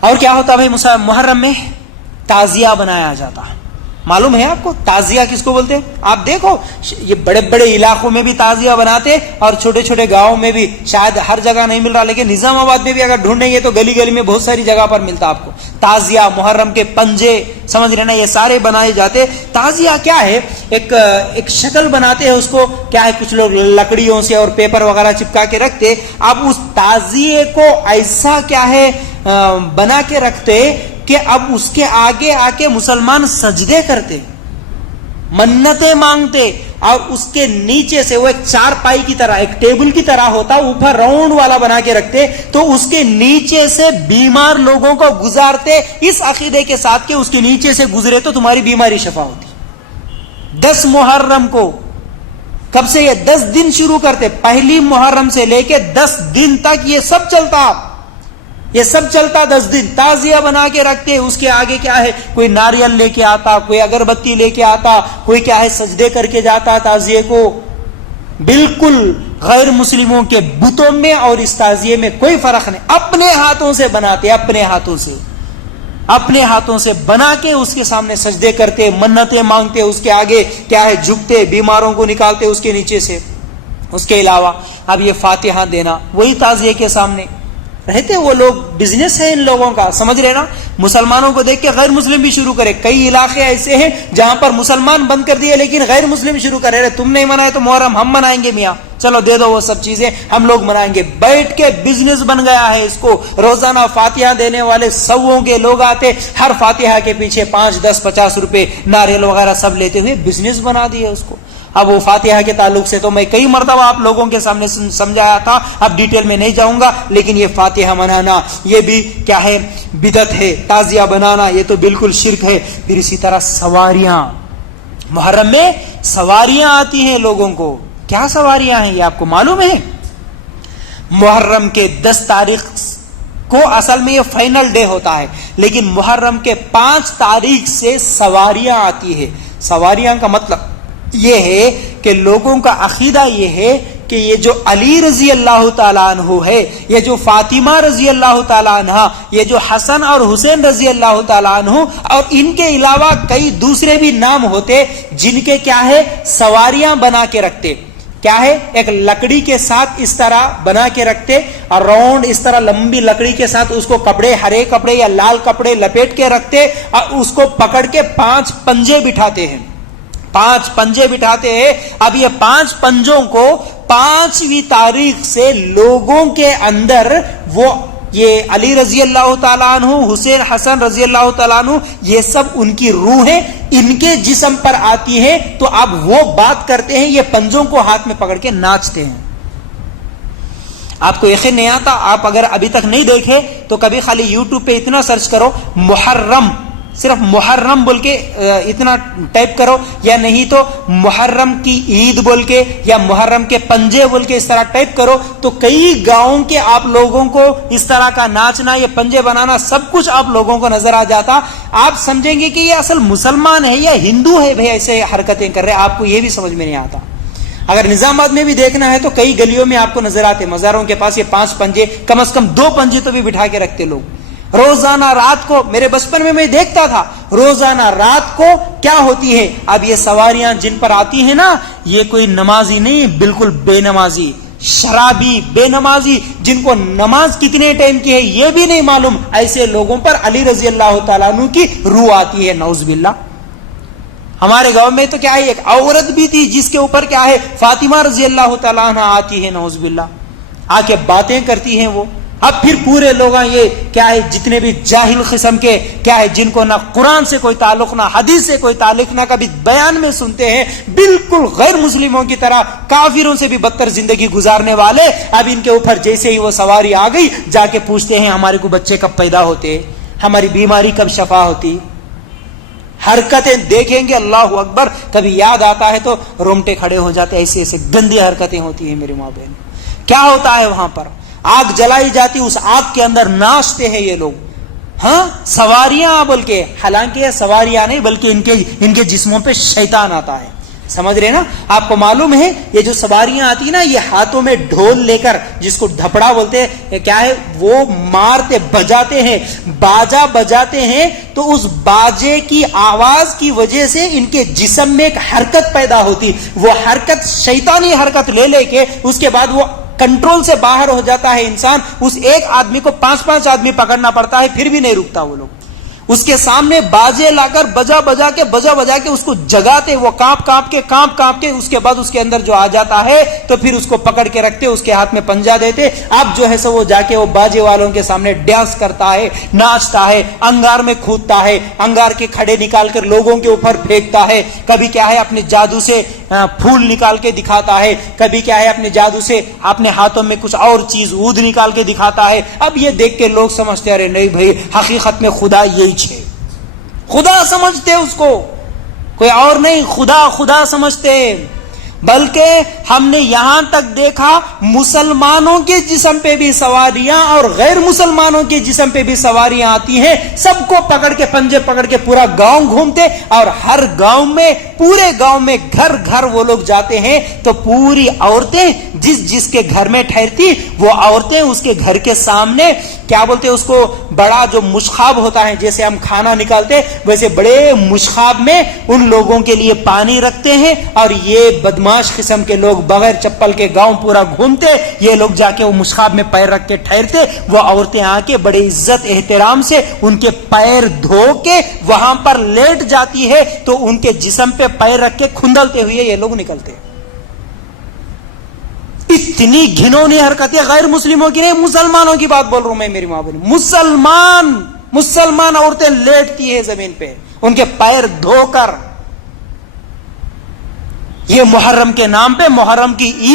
اور کیا ہوتا بھائی محرم میں؟ تعزیہ بنایا جاتا. معلوم ہے آپ کو تعزیہ کس کو بولتے ہیں؟ آپ دیکھو یہ بڑے بڑے علاقوں میں بھی تعزیہ بناتے اور چھوٹے چھوٹے گاؤں میں بھی. شاید ہر جگہ نہیں مل رہا لیکن نظام آباد میں بھی اگر ڈھونڈیں گے تو گلی گلی میں بہت ساری جگہ پر ملتا آپ کو تعزیہ. محرم کے پنجے سمجھ رہے نا یہ سارے بنائے جاتے. تعزیہ کیا ہے؟ ایک شکل بناتے ہیں اس کو کیا ہے کچھ لوگ لکڑیوں سے اور پیپر وغیرہ چپکا کے رکھتے. اب اس تعزیے کو ایسا کیا ہے بنا کے رکھتے کہ اب اس کے آگے آ کے مسلمان سجدے کرتے, منتیں مانگتے, اور اس کے نیچے سے وہ ایک چار پائی کی طرح ایک ٹیبل کی طرح ہوتا اوپر راؤنڈ والا بنا کے رکھتے, تو اس کے نیچے سے بیمار لوگوں کو گزارتے اس عقیدے کے ساتھ کہ اس کے نیچے سے گزرے تو تمہاری بیماری شفا ہوتی. 10 محرم کو کب سے یہ 10 دن شروع کرتے, پہلی محرم سے لے کے 10 دن تک یہ سب چلتا. یہ سب چلتا 10 دن. تعزیہ بنا کے رکھتے, اس کے آگے کیا ہے کوئی ناریل لے کے آتا, کوئی اگربتی لے کے آتا, کوئی کیا ہے سجدے کر کے جاتا تعزیے کو. بالکل غیر مسلموں کے بتوں میں اور اس تعزیے میں کوئی فرق نہیں. اپنے ہاتھوں سے بناتے, اپنے ہاتھوں سے بنا کے اس کے سامنے سجدے کرتے, منتیں مانگتے, اس کے آگے کیا ہے جھکتے, بیماروں کو نکالتے اس کے نیچے سے. اس کے علاوہ اب یہ فاتحہ دینا وہی تعزیے کے سامنے رہتے. وہ لوگ بزنس ہے ان لوگوں کا, سمجھ رہے نا. مسلمانوں کو دیکھ کے غیر مسلم بھی شروع کرے. کئی علاقے ایسے ہیں جہاں پر مسلمان بند کر دیے لیکن غیر مسلم شروع کرے. تم نہیں منائے تو محرم ہم منائیں گے میاں, چلو دے دو وہ سب چیزیں ہم لوگ منائیں گے. بیٹھ کے بزنس بن گیا ہے اس کو. روزانہ فاتحہ دینے والے سووں کے لوگ آتے, ہر فاتحہ کے پیچھے 5, 10, 50 روپے ناریل وغیرہ سب لیتے ہوئے بزنس بنا دیے اس کو. اب وہ فاتحہ کے تعلق سے تو میں کئی مرتبہ آپ لوگوں کے سامنے سمجھایا تھا, اب ڈیٹیل میں نہیں جاؤں گا, لیکن یہ فاتحہ منانا یہ بھی کیا ہے بدعت ہے. تعزیہ بنانا یہ تو بالکل شرک ہے. پھر اسی طرح سواریاں, محرم میں سواریاں آتی ہیں لوگوں کو. کیا سواریاں ہیں یہ آپ کو معلوم ہے؟ محرم کے 10 تاریخ کو اصل میں یہ فائنل ڈے ہوتا ہے, لیکن محرم کے 5 تاریخ سے سواریاں آتی ہے. سواریاں کا مطلب یہ ہے کہ لوگوں کا عقیدہ یہ ہے کہ یہ جو علی رضی اللہ تعالیٰ عنہ ہے, یہ جو فاطمہ رضی اللہ تعالیٰ عنہ, یہ جو حسن اور حسین رضی اللہ تعالیٰ عنہ, اور ان کے علاوہ کئی دوسرے بھی نام ہوتے جن کے کیا ہے سواریاں بنا کے رکھتے. کیا ہے ایک لکڑی کے ساتھ اس طرح بنا کے رکھتے اور راؤنڈ اس طرح لمبی لکڑی کے ساتھ اس کو کپڑے, ہرے کپڑے یا لال کپڑے لپیٹ کے رکھتے اور اس کو پکڑ کے 5 پنجے بٹھاتے ہیں. 5 پنجے بٹھاتے ہیں. اب یہ 5 پنجوں کو 5ویں تاریخ سے لوگوں کے اندر وہ یہ علی رضی اللہ تعالیٰ عنہ, حسین حسن رضی اللہ تعالیٰ عنہ, یہ سب ان کی روحیں ان کے جسم پر آتی ہے. تو اب وہ بات کرتے ہیں, یہ پنجوں کو ہاتھ میں پکڑ کے ناچتے ہیں. آپ کو یقین نہیں آتا, آپ اگر ابھی تک نہیں دیکھے تو کبھی خالی یوٹیوب پہ اتنا سرچ کرو محرم, صرف محرم بول کے اتنا ٹائپ کرو, یا نہیں تو محرم کی عید بول کے یا محرم کے پنجے بول کے اس طرح ٹائپ کرو, تو کئی گاؤں کے آپ لوگوں کو اس طرح کا ناچنا, یہ پنجے بنانا سب کچھ آپ لوگوں کو نظر آ جاتا. آپ سمجھیں گے کہ یہ اصل مسلمان ہے یا ہندو ہے بھائی ایسے حرکتیں کر رہے. آپ کو یہ بھی سمجھ میں نہیں آتا. اگر نظام آباد میں بھی دیکھنا ہے تو کئی گلیوں میں آپ کو نظر آتے, مزاروں کے پاس یہ 5 پنجے, کم از کم 2 پنجے تو بھی بٹھا کے رکھتے لوگ. روزانہ رات کو, میرے بچپن میں دیکھتا تھا, روزانہ رات کو کیا ہوتی ہے. اب یہ سواریاں جن پر آتی ہیں نا, یہ کوئی نمازی نہیں, بالکل بے نمازی, شرابی, بے نمازی, جن کو نماز کتنے ٹائم کی ہے یہ بھی نہیں معلوم, ایسے لوگوں پر علی رضی اللہ تعالیٰ عنہ کی روح آتی ہے. نعوذ باللہ. ہمارے گاؤں میں تو کیا ہے ایک عورت بھی تھی جس کے اوپر کیا ہے فاطمہ رضی اللہ تعالیٰ عنہ آتی ہے. نعوذ باللہ. آ کے باتیں کرتی ہیں وہ. اب پھر پورے لوگ یہ کیا ہے جتنے بھی جاہل قسم کے کیا ہے جن کو نہ قرآن سے کوئی تعلق نہ حدیث سے کوئی تعلق نہ کبھی بیان میں سنتے ہیں, بالکل غیر مسلموں کی طرح کافروں سے بھی بدتر زندگی گزارنے والے, اب ان کے اوپر جیسے ہی وہ سواری آ گئی جا کے پوچھتے ہیں ہمارے کو بچے کب پیدا ہوتے, ہماری بیماری کب شفا ہوتی. حرکتیں دیکھیں گے اللہ اکبر, کبھی یاد آتا ہے تو رومٹے کھڑے ہو جاتے. ایسے ایسے گندی حرکتیں ہوتی ہیں میری ماں بہن. کیا ہوتا ہے وہاں پر؟ آگ جلائی جاتی, اس آگ کے اندر ناچتے ہیں یہ لوگ. ہاں سواریاں بول کے, حالانکہ سواریاں نہیں بلکہ ان کے جسموں پہ شیطان آتا ہے. سمجھ رہے نا؟ آپ کو معلوم ہے یہ جو سواریاں آتی ہیں نا، یہ ہاتھوں میں ڈھول لے کر، جس کو دھپڑا بولتے ہیں، کیا ہے وہ مارتے بجاتے ہیں، باجا بجاتے ہیں، تو اس باجے کی آواز کی وجہ سے ان کے جسم میں ایک حرکت پیدا ہوتی، وہ حرکت شیطانی حرکت لے لے کے اس کے بعد وہ کنٹرول سے باہر ہو جاتا ہے انسان. اس ایک آدمی کو 5 آدمی پکڑنا پڑتا ہے، پھر بھی نہیں رکتا وہ لوگ. اس کے سامنے باجے لا کر بجا بجا کے اس کو جگاتے، وہ کانپ کے اس کے بعد اس کے اندر جو آ جاتا ہے تو پھر اس کو پکڑ کے رکھتے، اس کے ہاتھ میں پنجہ دیتے. اب جو ہے سو وہ جا کے وہ باجے والوں کے سامنے ڈانس کرتا ہے، ناچتا ہے، انگار میں کودتا ہے، انگار کے کھڑے نکال کر لوگوں کے اوپر پھینکتا ہے، کبھی کیا ہے اپنے جادو سے پھول نکال کے دکھاتا ہے، کبھی کیا ہے اپنے جادو سے اپنے ہاتھوں میں کچھ اور چیز اود نکال کے دکھاتا ہے. اب یہ دیکھ کے لوگ سمجھتے ارے نہیں بھائی، حقیقت میں خدا یہی ہے، خدا سمجھتے اس کو، کوئی اور نہیں، خدا سمجھتے. بلکہ ہم نے یہاں تک دیکھا مسلمانوں کے جسم پہ بھی سواریاں اور غیر مسلمانوں کے جسم پہ بھی سواریاں آتی ہیں، سب کو پکڑ کے پنجے پکڑ کے پورا گاؤں گھومتے، اور ہر گاؤں میں، پورے گاؤں میں گھر گھر وہ لوگ جاتے ہیں تو پوری عورتیں جس کے گھر میں ٹھہرتی، وہ عورتیں اس کے گھر کے سامنے کیا بولتے اس کو، بڑا جو مشخاب ہوتا ہے، جیسے ہم کھانا نکالتے ویسے بڑے مشخاب میں ان لوگوں کے لیے پانی رکھتے ہیں، اور یہ بدماش قسم کے لوگ بغیر چپل کے گاؤں پورا گھومتے، یہ لوگ جا کے وہ مشخاب میں پیر رکھ کے ٹھہرتے، وہ عورتیں آ کے بڑے عزت احترام سے ان کے پیر دھو کے وہاں پر لیٹ جاتی ہے، تو ان کے جسم پہ پیر رکھ کے کھندلتے ہوئے یہ لوگ نکلتے. اتنی گھنونی حرکتیں غیر مسلموں کی نہیں، مسلمانوں کی بات بول رہا ہوں میں، میری ماں بہن، مسلمان عورتیں لیٹتی ہیں زمین پہ ان کے پیر دھو کر. یہ محرم کے نام پہ، محرم کی عید